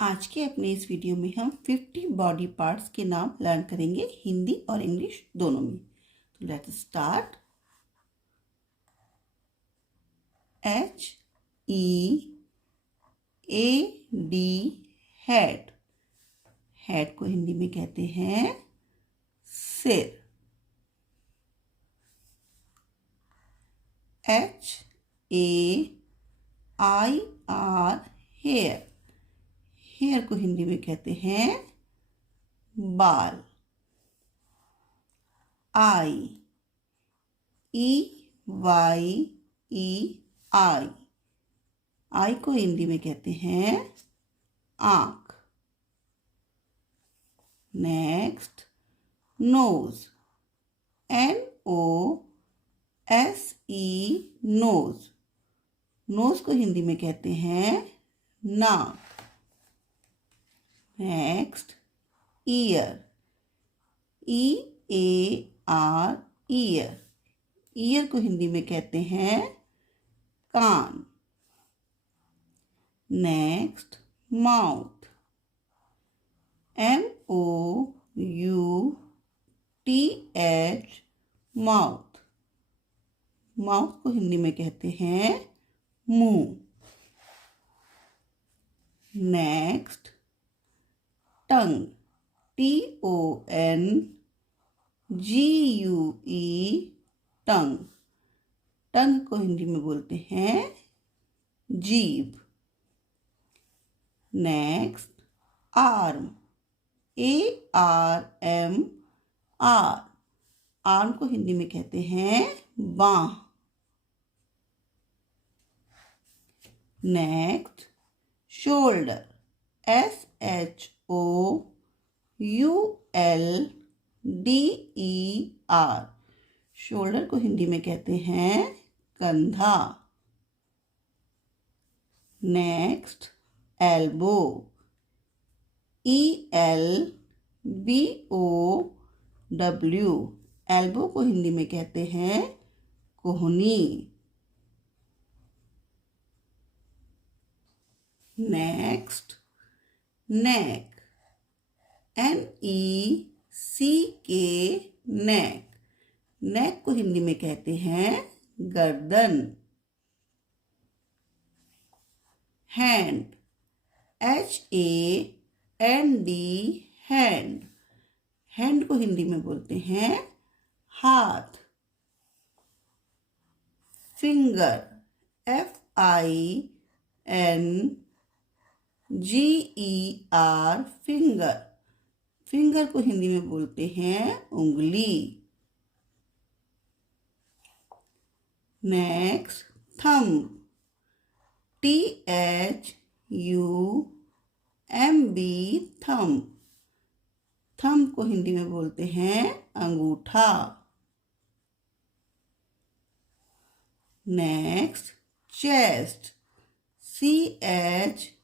आज के अपने इस वीडियो में हम 50 बॉडी पार्ट्स के नाम लर्न करेंगे हिंदी और इंग्लिश दोनों में। तो let's start. HEAD head. Head को हिंदी में कहते हैं सिर। HAIR hair. हेयर को हिंदी में कहते हैं बाल। EYEI आई को हिंदी में कहते हैं आँख। Next nose. NOSE nose. Nose को हिंदी में कहते हैं नाक। Next ear. EAR ear. Ear को हिंदी में कहते हैं कान। Next mouth. MOUTH mouth. Mouth को हिंदी में कहते हैं मुंह। नेक्स्ट टंग। TONGUE टंग। टंग को हिंदी में बोलते हैं जीभ। Next arm. ARM आर्म को हिंदी में कहते हैं बांह। Next shoulder. SHOULDER शोल्डर को हिंदी में कहते हैं कंधा। Next elbow. ELBOW एल्बो को हिंदी में कहते हैं कोहनी। नेक्स्ट नेक। NECK नेक। नेक को हिंदी में कहते हैं गर्दन। हैंड। HAND hand. हैंड को हिंदी में बोलते हैं हाथ। फिंगर। FINGER finger. फिंगर को हिंदी में बोलते हैं उंगली। Next thumb. THUMB thumb. Thumb को हिंदी में बोलते हैं अंगूठा। Next chest. CHEST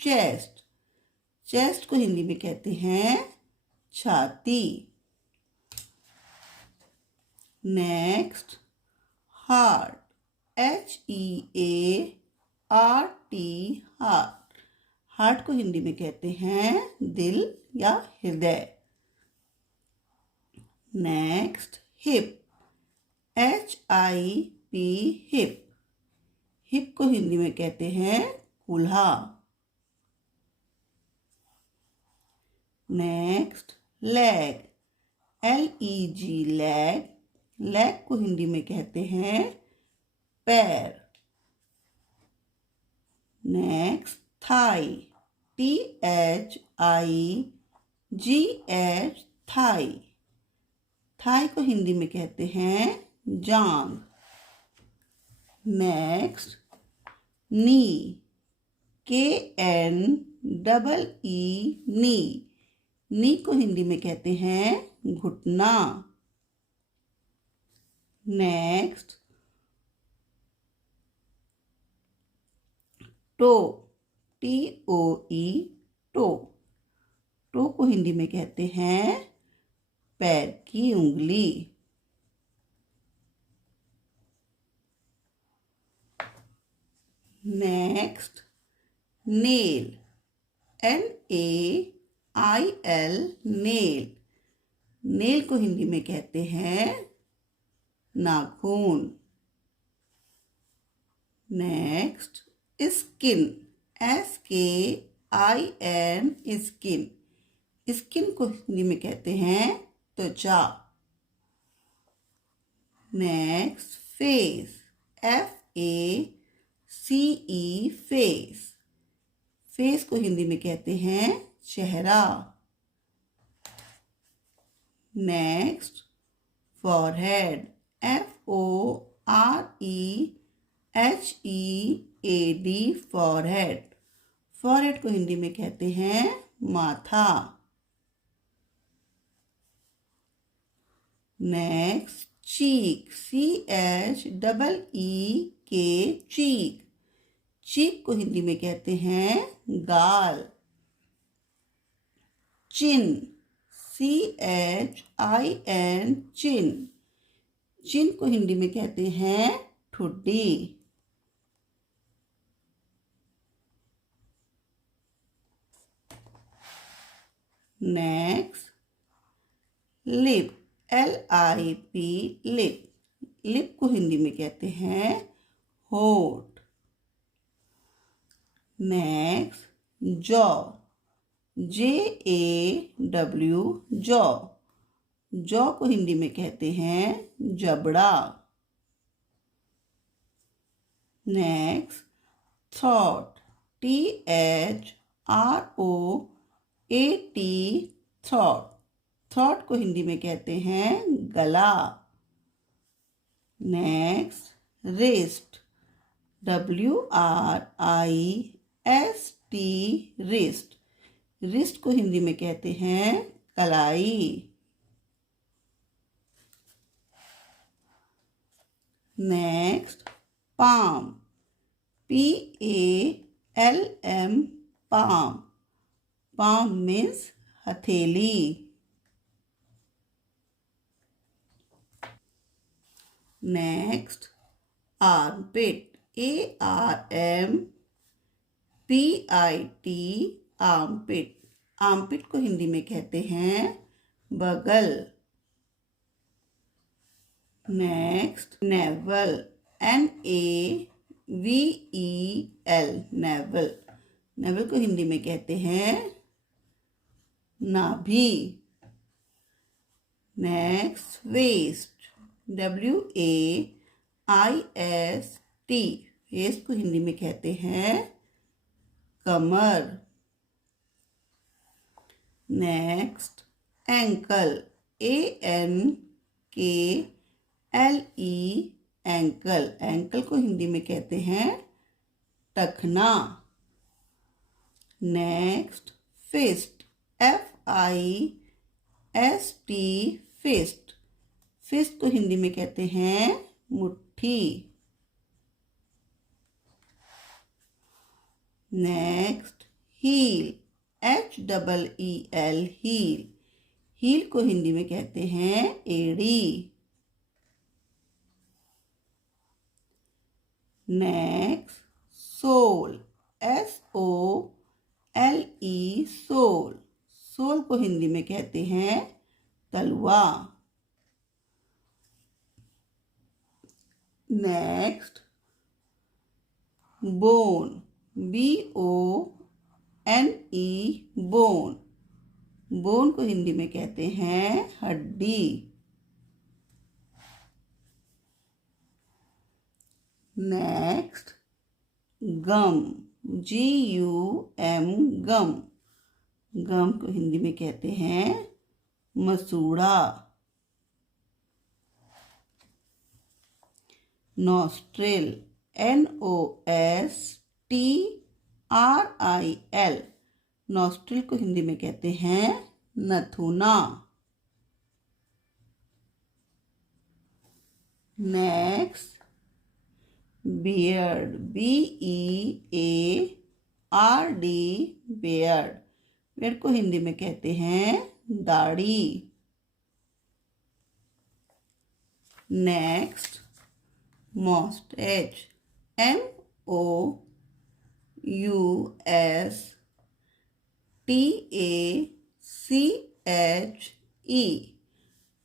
chest. Chest को हिंदी में कहते हैं छाती। Next heart. HEART heart. Heart को हिंदी में कहते हैं दिल या हृदय। Next hip. HIP hip. Hip को हिंदी में कहते हैं कूल्हा। Next leg. LEG leg. Leg को हिंदी में कहते हैं पैर। Next thigh. THIGH thigh. Thigh को हिंदी में कहते हैं जांघ। नेक्स्ट नी। KNEE नी। नी को हिंदी में कहते हैं घुटना। Next toe. TOE toe. Toe को हिंदी में कहते हैं पैर की उंगली। Next nail, nail, nail. Nail को हिंदी में कहते हैं नाखून. Next skin, SKIN, skin. Skin को हिंदी में कहते हैं त्वचा. Next face, FACE, face. Face को हिंदी में कहते हैं चेहरा. Next forehead, FOREHEAD, forehead. Forehead को हिंदी में कहते हैं माथा. नेक्स्ट चीक, CHEEK, चीक. चीक को हिंदी में कहते हैं गाल. चिन, CHIN, चिन. चिन को हिंदी में कहते हैं ठुड्डी. Next lip, LIP, lip. Lip को हिंदी में कहते हैं होठ. Next jaw, JAW, jaw. Jaw को हिंदी में कहते हैं जबड़ा. Next throat, THROAT, throat. Throat को हिंदी में कहते हैं गला. Next wrist, WRIST, wrist. Wrist को हिंदी में कहते हैं कलाई. Next palm, PALM, palm. Palm means हथेली. Next armpit, ARMPIT, armpit. Armpit को हिंदी में कहते हैं बगल. Next navel, NAVEL, naval. Naval को हिंदी में कहते हैं नाभि. नेक्स्ट वेस्ट, WAIST, वेस्ट को हिंदी में कहते हैं कमर. Next ankle, ANKLE, ankle. Ankle को हिंदी में कहते हैं टखना. Next fist, FIST, fist. Fist को हिंदी में कहते हैं मुट्ठी. Next heel, HEEL, heel. Heel को हिंदी में कहते हैं एड़ी. Next sole, SOLE, sole. Sole को हिंदी में कहते हैं तलवा. Next bone, BONE, bone. Bone को हिंदी में कहते हैं हड्डी. नेक्स्ट गम, GUM, गम. गम को हिंदी में कहते हैं मसूड़ा. Nostril, NOSTRIL. नॉस्ट्रिल को हिंदी में कहते हैं नथुना. Next beard, BEARD, beard. Beard को हिंदी में कहते हैं दाढ़ी. Next moustache, MOUSTACH, MOUSTACHE।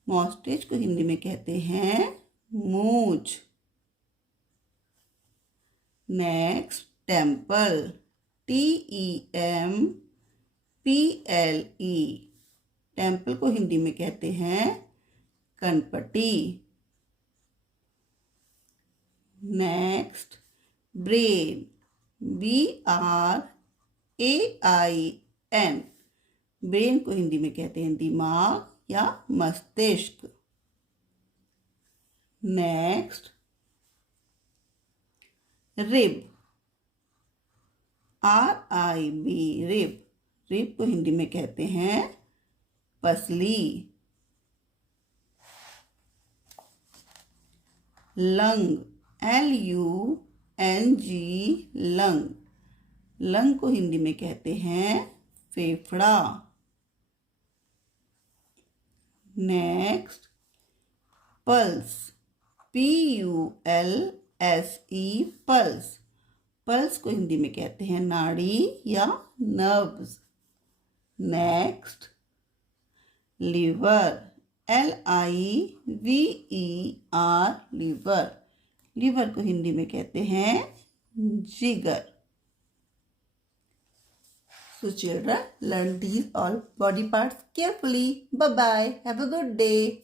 Moustache को हिंदी में कहते हैं मूंछ। Next temple, TEMPLE। टेम्पल को हिंदी में कहते हैं कनपटी। Next brain, BRAIN। ब्रेन को हिंदी में कहते हैं दिमाग या मस्तिष्क। Next rib, RIB, rib. Rib को हिंदी में कहते हैं पसली। Lung, LUNG, lung. लंग को हिंदी में कहते हैं फेफड़ा। Next pulse, PULSE, pulse. Pulse को हिंदी में कहते हैं नाड़ी या nerves. Next liver, LIVER, liver. Liver को हिंदी में कहते हैं जिगर। So children, learn these all body parts carefully. Bye bye. Have a good day.